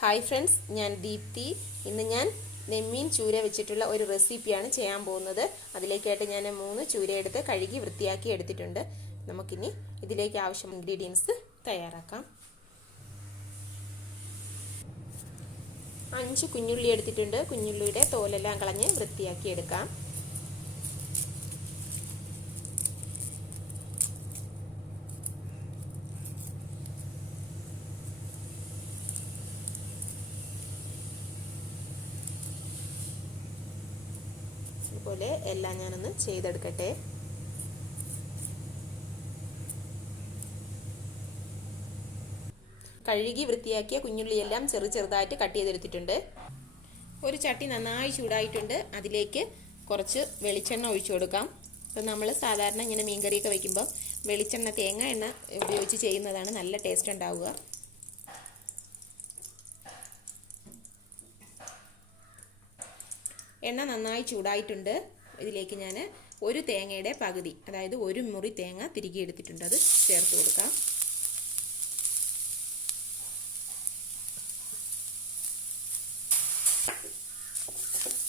Hi friends, ഞാൻ ദീപ്തി. ഇന്ന് ഞാൻ നെമ്മീൻ ചൂര വെച്ചിട്ടുള്ള ഒരു റെസിപ്പിയാണ് ചെയ്യാൻ പോകുന്നത്. അതിലേക്കായിട്ട് ഞാൻ 3 ചൂര എടുത്ത് കഴുകി വൃത്തിയാക്കി എടുത്തിട്ടുണ്ട്. നമുക്കിനി ഇതിലേക്ക് ആവശ്യം ഇൻഗ്രീഡിയൻസ് തയ്യാറാക്കാം. 5 കുഞ്ഞുള്ളി എടുത്തിട്ടുണ്ട്. കുഞ്ഞുള്ളിയുടെ തോലെല്ലാം കളഞ്ഞ് വൃത്തിയാക്കി എടുക്കാം. ഇതുപോലെ എല്ലാം ഞാനൊന്ന് ചെയ്തെടുക്കട്ടെ. കഴുകി വൃത്തിയാക്കിയ കുഞ്ഞുള്ളിയെല്ലാം ചെറുതായിട്ട് കട്ട് ചെയ്തെടുത്തിട്ടുണ്ട്. ഒരു ചട്ടി നന്നായി ചൂടായിട്ടുണ്ട്. അതിലേക്ക് കുറച്ച് വെളിച്ചെണ്ണ ഒഴിച്ചു കൊടുക്കാം. അപ്പോൾ നമ്മൾ സാധാരണ ഇങ്ങനെ മീൻകറിയൊക്കെ വയ്ക്കുമ്പോൾ വെളിച്ചെണ്ണ തേങ്ങ എണ്ണ ഉപയോഗിച്ച് ചെയ്യുന്നതാണ് നല്ല ടേസ്റ്റ് ഉണ്ടാവുക. എണ്ണ നന്നായി ചൂടായിട്ടുണ്ട്. ഇതിലേക്ക് ഞാൻ ഒരു തേങ്ങയുടെ പകുതി, അതായത് ഒരു മുറി തേങ്ങ തിരികെ എടുത്തിട്ടുണ്ട്, അത് ചേർത്ത് കൊടുക്കാം.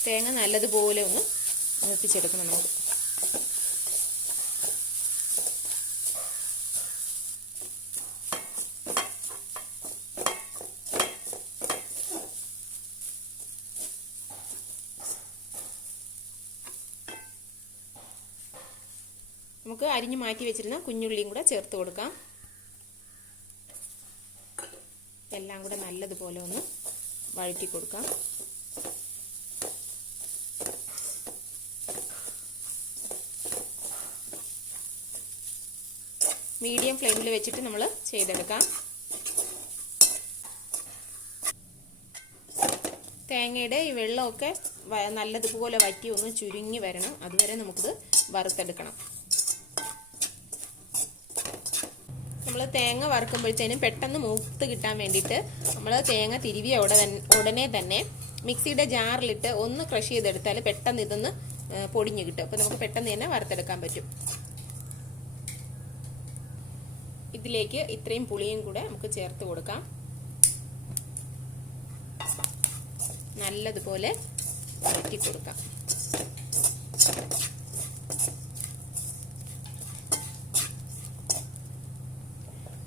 തേങ്ങ നല്ലതുപോലെ ഒന്ന് മൂപ്പിച്ചെടുക്കണം നമുക്ക്. നമുക്ക് അരിഞ്ഞു മാറ്റി വെച്ചിരുന്ന കുഞ്ഞുള്ളിയും കൂടെ ചേർത്ത് കൊടുക്കാം. എല്ലാം കൂടെ നല്ലതുപോലെ ഒന്ന് വഴറ്റി കൊടുക്കാം. മീഡിയം ഫ്ലെയിമിൽ വെച്ചിട്ട് നമ്മൾ ചെയ്തെടുക്കാം. തേങ്ങയുടെ ഈ വെള്ളമൊക്കെ നല്ലതുപോലെ വറ്റി ഒന്ന് ചുരുങ്ങി വരണം. അതുവരെ നമുക്കിത് വറുത്തെടുക്കണം. നമ്മൾ തേങ്ങ വറുക്കുമ്പോഴത്തേനും പെട്ടെന്ന് മൂത്ത് കിട്ടാൻ വേണ്ടിയിട്ട് നമ്മൾ തേങ്ങ തിരുവിയ ഉടനെ തന്നെ മിക്സിയുടെ ജാറിലിട്ട് ഒന്ന് ക്രഷ് ചെയ്തെടുത്താൽ പെട്ടെന്ന് ഇതൊന്ന് പൊടിഞ്ഞ് കിട്ടും. അപ്പോൾ നമുക്ക് പെട്ടെന്ന് തന്നെ വറുത്തെടുക്കാൻ പറ്റും. ഇതിലേക്ക് ഇത്രയും പുളിയും കൂടെ നമുക്ക് ചേർത്ത് കൊടുക്കാം. നല്ലതുപോലെ വഴറ്റി കൊടുക്കാം.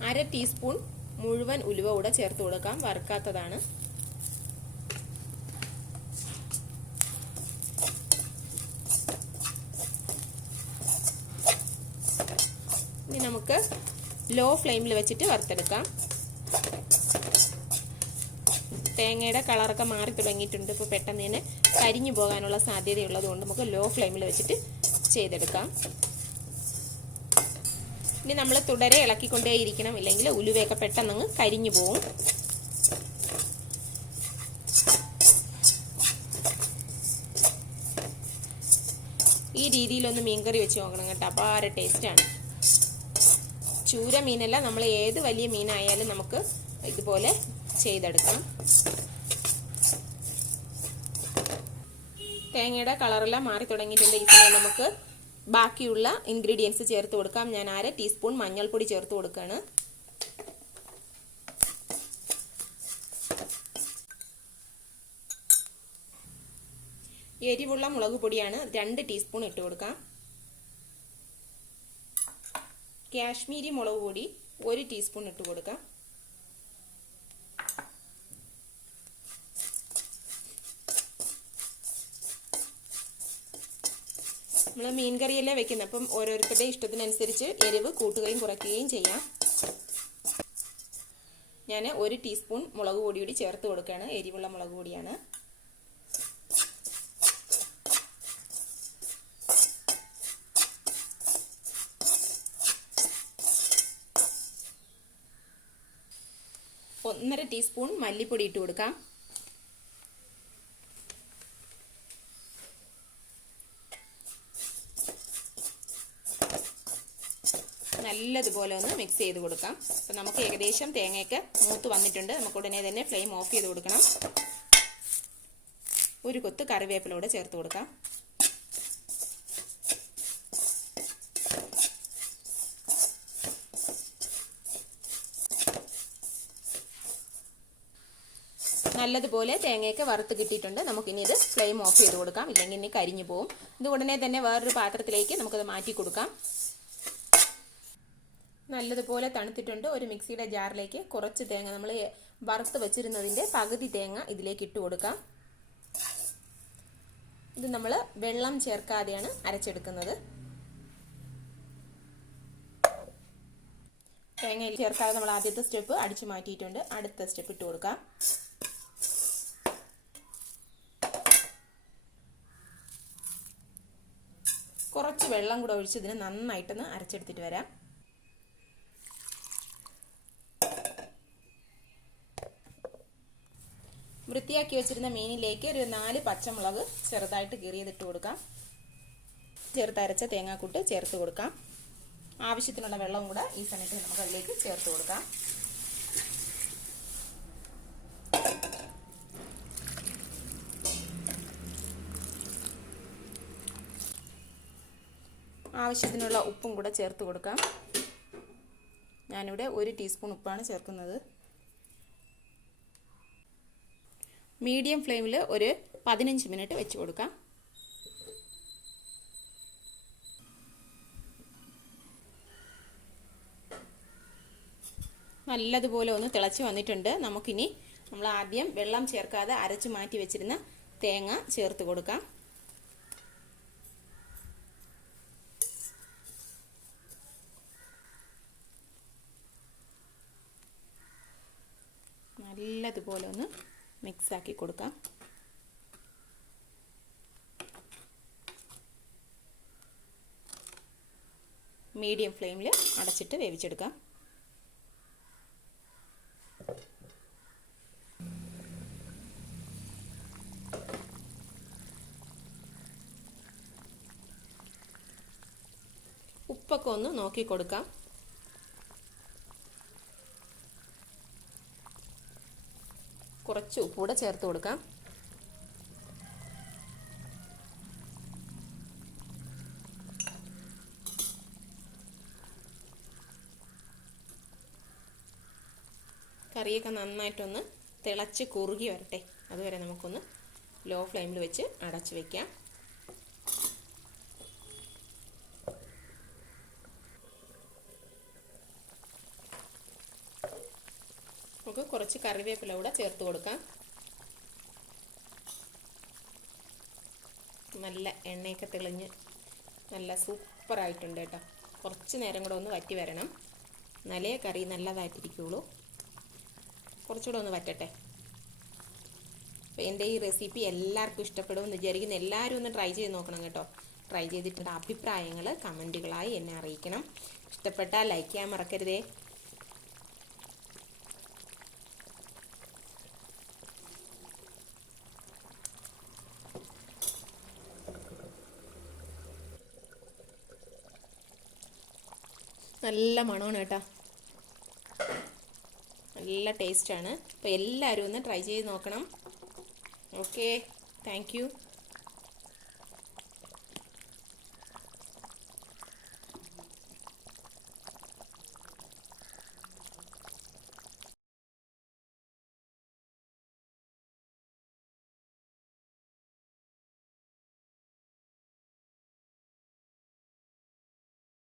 അര ടീസ്പൂൺ മുഴുവൻ ഉലുവ കൂടെ ചേർത്ത് കൊടുക്കാം. വറുക്കാത്തതാണ്. ഇനി നമുക്ക് ലോ ഫ്ലെയിമിൽ വെച്ചിട്ട് വറുത്തെടുക്കാം. തേങ്ങയുടെ കളറൊക്കെ മാറി തുടങ്ങിയിട്ടുണ്ട്. ഇപ്പോൾ പെട്ടെന്ന് തന്നെ കരിഞ്ഞു പോകാനുള്ള സാധ്യതയുള്ളത് കൊണ്ട് നമുക്ക് ലോ ഫ്ലെയിമിൽ വെച്ചിട്ട് ചെയ്തെടുക്കാം. ഇനി നമ്മൾ തുടരെ ഇളക്കിക്കൊണ്ടേയിരിക്കണം, ഇല്ലെങ്കിൽ ഉലുവയൊക്കെ പെട്ടെന്ന് കരിഞ്ഞു പോകും. ഈ രീതിയിലൊന്ന് മീൻകറി വെച്ച് നോക്കണം കേട്ടോ. അപാര ടേസ്റ്റാണ്. ചൂര മീനല്ല, നമ്മൾ ഏത് വലിയ മീനായാലും നമുക്ക് ഇതുപോലെ ചെയ്തെടുക്കാം. തേങ്ങയുടെ കളറെല്ലാം മാറി തുടങ്ങിയിട്ടുണ്ട്. ഈ സമയം നമുക്ക് ബാക്കിയുള്ള ഇൻഗ്രീഡിയൻസ് ചേർത്ത് കൊടുക്കാം. ഞാൻ അര ടീസ്പൂൺ മഞ്ഞൾപ്പൊടി ചേർത്ത് കൊടുക്കുകയാണ്. എരിവുള്ള മുളക് പൊടിയാണ് 2 ടീസ്പൂൺ ഇട്ട് കൊടുക്കാം. കാശ്മീരി മുളക് പൊടി 1 ടീസ്പൂൺ ഇട്ട് കൊടുക്കാം. നമ്മൾ മീൻകറിയല്ലേ വെക്കുന്നത്, അപ്പം ഓരോരുത്തരുടെ ഇഷ്ടത്തിനനുസരിച്ച് എരിവ് കൂട്ടുകയും കുറയ്ക്കുകയും ചെയ്യാം. ഞാൻ 1 ടീസ്പൂൺ മുളക് പൊടി കൂടി ചേർത്ത് കൊടുക്കുകയാണ്. എരിവുള്ള മുളക് പൊടിയാണ്. ഒന്നര ടീസ്പൂൺ മല്ലിപ്പൊടി ഇട്ട് കൊടുക്കാം. നല്ലതുപോലെ ഒന്ന് മിക്സ് ചെയ്ത് കൊടുക്കാം. അപ്പം നമുക്ക് ഏകദേശം തേങ്ങയൊക്കെ മൂത്ത് വന്നിട്ടുണ്ട്. നമുക്ക് ഉടനെ തന്നെ ഫ്ലെയിം ഓഫ് ചെയ്ത് കൊടുക്കണം. ഒരു കൊത്ത് കറിവേപ്പിലൂടെ ചേർത്ത് കൊടുക്കാം. നല്ലതുപോലെ തേങ്ങയൊക്കെ വറുത്ത് കിട്ടിയിട്ടുണ്ട്. നമുക്കിനി ഇത് ഫ്ലെയിം ഓഫ് ചെയ്ത് കൊടുക്കാം, ഇല്ലെങ്കിൽ ഇനി കരിഞ്ഞു പോകും. ഇത് ഉടനെ തന്നെ വേറൊരു പാത്രത്തിലേക്ക് നമുക്കത് മാറ്റി കൊടുക്കാം. നല്ലതുപോലെ തണുത്തിട്ടുണ്ട്. ഒരു മിക്സിയുടെ ജാറിലേക്ക് കുറച്ച് തേങ്ങ, നമ്മൾ വറുത്ത് വെച്ചിരുന്നതിൻ്റെ പകുതി തേങ്ങ ഇതിലേക്ക് ഇട്ട് കൊടുക്കാം. ഇത് നമ്മൾ വെള്ളം ചേർക്കാതെയാണ് അരച്ചെടുക്കുന്നത്. തേങ്ങ ചേർക്കാതെ നമ്മൾ ആദ്യത്തെ സ്റ്റെപ്പ് അടിച്ചു മാറ്റിയിട്ടുണ്ട്. അടുത്ത സ്റ്റെപ്പ് ഇട്ട് കൊടുക്കാം. കുറച്ച് വെള്ളം കൂടെ ഒഴിച്ച് ഇതിനെ നന്നായിട്ടൊന്ന് അരച്ചെടുത്തിട്ട് വരാം. വൃത്തിയാക്കി വെച്ചിരുന്ന മീനിലേക്ക് ഒരു 4 പച്ചമുളക് ചെറുതായിട്ട് കീറിയതിട്ട് കൊടുക്കാം. ചേർത്തരച്ച തേങ്ങാക്കൂട്ട് ചേർത്ത് കൊടുക്കാം. ആവശ്യത്തിനുള്ള വെള്ളവും കൂടെ ഈ സമയത്ത് നമുക്ക് അതിലേക്ക് ചേർത്ത് കൊടുക്കാം. ആവശ്യത്തിനുള്ള ഉപ്പും കൂടെ ചേർത്ത് കൊടുക്കാം. ഞാനിവിടെ 1 ടീസ്പൂൺ ഉപ്പാണ് ചേർക്കുന്നത്. മീഡിയം ഫ്ലെയിമിൽ ഒരു 15 മിനിറ്റ് വെച്ച് കൊടുക്കാം. നല്ലതുപോലെ ഒന്ന് തിളച്ച് വന്നിട്ടുണ്ട്. നമുക്കിനി നമ്മൾ ആദ്യം വെള്ളം ചേർക്കാതെ അരച്ച് മാറ്റി വെച്ചിരുന്ന തേങ്ങ ചേർത്ത് കൊടുക്കാം. നല്ലതുപോലെ ഒന്ന് മിക്സാക്കി കൊടുക്കാം. മീഡിയം ഫ്ലെയിമിൽ അടച്ചിട്ട് വേവിച്ചെടുക്കാം. ഉപ്പൊക്കെ ഒന്ന് നോക്കി കൊടുക്കാം. കുറച്ച് ഉപ്പ് കൂടെ ചേർത്ത് കൊടുക്കാം. കറിയൊക്കെ നന്നായിട്ടൊന്ന് തിളച്ച് കുറുകി വരട്ടെ. അതുവരെ നമുക്കൊന്ന് ലോ ഫ്ലെയിമിൽ വെച്ച് അടച്ച് വയ്ക്കാം. നമുക്ക് കുറച്ച് കറിവേപ്പില കൂടെ ചേർത്ത് കൊടുക്കാം. നല്ല എണ്ണയൊക്കെ തെളിഞ്ഞ് നല്ല സൂപ്പറായിട്ടുണ്ട് കേട്ടോ. കുറച്ച് നേരം കൂടെ ഒന്ന് വറ്റി വരണം, എന്നാലേ കറി നല്ലതായിട്ടിരിക്കുകയുള്ളൂ. കുറച്ചുകൂടെ ഒന്ന് വറ്റട്ടെ. അപ്പോൾ എൻ്റെ ഈ റെസിപ്പി എല്ലാവർക്കും ഇഷ്ടപ്പെടുമെന്ന് വിചാരിക്കുന്നു. എല്ലാവരും ഒന്ന് ട്രൈ ചെയ്ത് നോക്കണം കേട്ടോ. ട്രൈ ചെയ്തിട്ടുള്ള അഭിപ്രായങ്ങൾ കമൻറ്റുകളായി എന്നെ അറിയിക്കണം. ഇഷ്ടപ്പെട്ടാൽ ലൈക്ക് ചെയ്യാൻ മറക്കരുതേ. നല്ല മണമാണ് കേട്ടോ, നല്ല ടേസ്റ്റാണ്. അപ്പോൾ എല്ലാവരും ഒന്ന് ട്രൈ ചെയ്ത് നോക്കണം. Okay, thank you.